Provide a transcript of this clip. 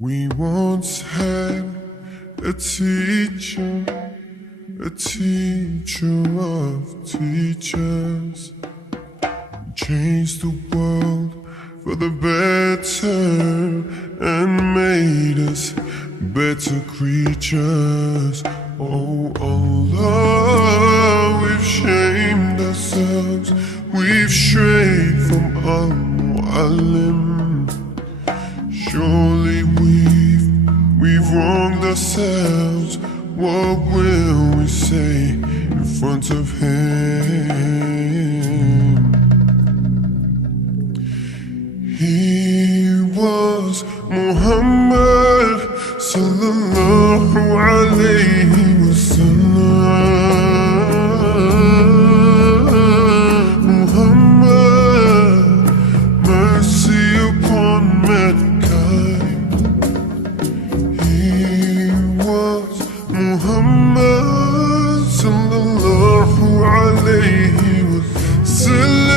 We once had a teacher of teachers, changed the world for the better and made us better creatures. Oh Allah, we've shamed ourselves, we've strayed from Al-Mu'allim. Surely we've wronged ourselves. What will we say in front of him? He was Muhammad sallallahu alayhi wa sallam. Muhammad, mercy upon mankind. He was Muhammad sallallahu alayhi wa sallam.